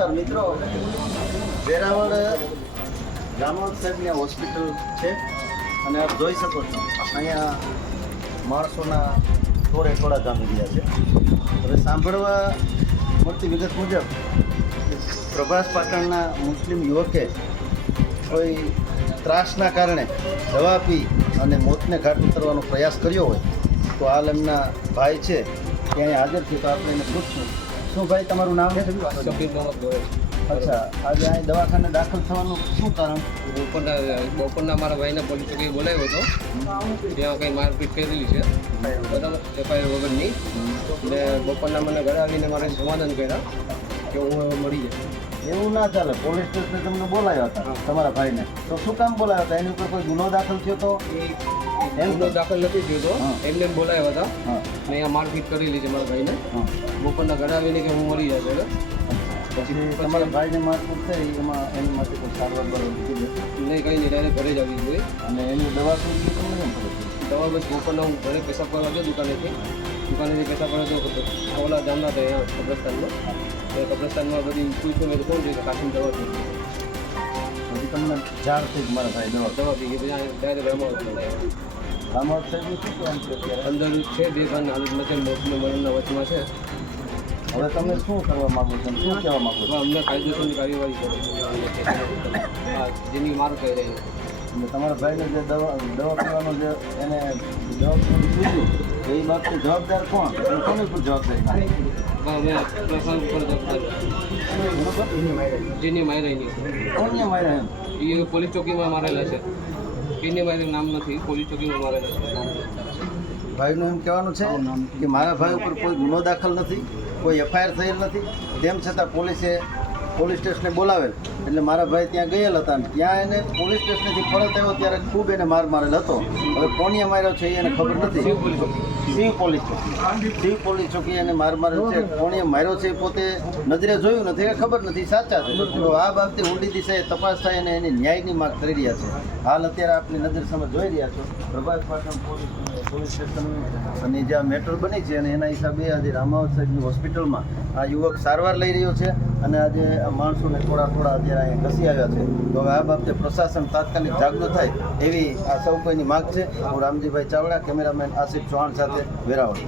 નમસ્કાર મિત્રો, વેરાવળ રામોદ સાહેબની હોસ્પિટલ છે અને આપ જોઈ શકો છો અહીંયા માણસોના ટોળા જામી ગયા છે. હવે સાંભળવા મળતી વિગત મુજબ પ્રભાસ પાટણના મુસ્લિમ યુવકે કોઈ ત્રાસના કારણે દવા પી અને મોતને ઘાટ ઉતરવાનો પ્રયાસ કર્યો હોય તો હાલ એમના ભાઈ છે ત્યાં હાજર છે, તો આપણે એને પૂછશું. શું ભાઈ તમારું નામ છે? અચ્છા, આજે અહીં દવાખાને દાખલ થવાનું શું કારણ? બપોરના મારા ભાઈને પોલીસ ચોકીએ બોલાવ્યો હતો, ત્યાં કંઈ મારપીટ કરેલી છે બરાબર, એફઆઈઆર વગરની. ને બપોરના મને ઘરે આવીને મારે સમાધાન કર્યા કે હું હવે મળી જાય. એવું ના ચાલે. પોલીસ સ્ટેશને તમને બોલાવ્યા હતા તમારા ભાઈને, તો શું કામ બોલાવ્યા હતા? એની ઉપર કોઈ ગુનો દાખલ થયો તો? ગુનો દાખલ નથી થયો તો એમને બોલાવ્યા હતા હા, ને અહીંયા મારપીટ કરેલી છે મારા ભાઈને. બપોરના ઘરે આવીને કે હું મળી જાય છે. પછી તમારા ભાઈને મારપીટ થઈ એમાં એની માટે કોઈ સારવાર બરાબર કીધી નહીં, કંઈ નહીં, ડાયરેક્ટ ઘરે જ આવી જોઈએ. અને એની દવા શું કીધી તમને કેમ ખબર? દવા બસ બપોરના હું ઘરે પેશાબ કરવા ગયો દુકાનેથી પેશાબ કરવા ગયો ઓલા જામના હતા અહીંયા કબ્રસ્તાનમાં. એ કબ્રસ્તાનમાં બધી પૂછ્યું મેં તો કોણ છે કે કાશીમ દવા પી. પછી તમને જાણ થઈ કે મારા ભાઈ દવા પી ગઈ, પછી ડાયરેક્ટ રમાવ રામોદ સાહેબનું શું કામ છે અત્યારે? અંદર છે બે ત્રણ હાલત નથી, મોતને મરણના વચમાં છે. હવે તમે શું કરવા માગો છો? શું કહેવા માગો છો? અમને કાયદેસરની કાર્યવાહી કરે હા, જેની માર કહી રહી. અને તમારા ભાઈને જે દવા પીવાનો જે એને દવા પીવાનું કીધું એ બાબતે જવાબદાર કોણ? કોની પર જવાબદારી? અમે પ્રસંગ ઉપર જેની મારી રહી કોને માર્યા એમ? એ પોલીસ ચોકીમાં મારેલા છે. એની મારી નામ નથી, પોલીસ ચોકીમાં મારેલા છે. ભાઈનું એમ કહેવાનું છે કે મારા ભાઈ ઉપર કોઈ ગુનો દાખલ નથી, કોઈ એફઆઈઆર થયેલ નથી, તેમ છતાં પોલીસે પોલીસ સ્ટેશને બોલાવેલ એટલે મારા ભાઈ ત્યાં ગયેલ હતા અને ત્યાં એને પોલીસ સ્ટેશનેથી પરત આવ્યો ત્યારે ખૂબ એને માર મારેલ હતો. હવે કોને માર્યો છે એ એને ખબર નથી. શિવ પોલીસ ચોકી એને માર મારેલ છે. કોણે માર્યો છે એ પોતે નજરે જોયું નથી, એ ખબર નથી, સાચા છે. તો આ બાબતે ઊંડી દિશાએ તપાસ થાય અને એની ન્યાયની માગ કરી રહ્યા છે. હાલ અત્યારે આપની નજર સામે જોઈ રહ્યા છો પ્રભાસ પાટણ પોલીસ સ્ટેશન અને જ્યાં મેટર બની છે અને એના હિસાબે આજે રામાવત સાહેબની હોસ્પિટલમાં આ યુવક સારવાર લઈ રહ્યો છે અને આજે આ માણસોને થોડા અત્યારે અહીંયા ઘસી આવ્યા છે. તો હવે આ બાબતે પ્રશાસન તાત્કાલિક જાગૃત થાય એવી આ સૌ કોઈની માગ છે. હું રામજીભાઈ ચાવડા, કેમેરામેન આસિફ ચૌહાણ સાથે વેરાવળ.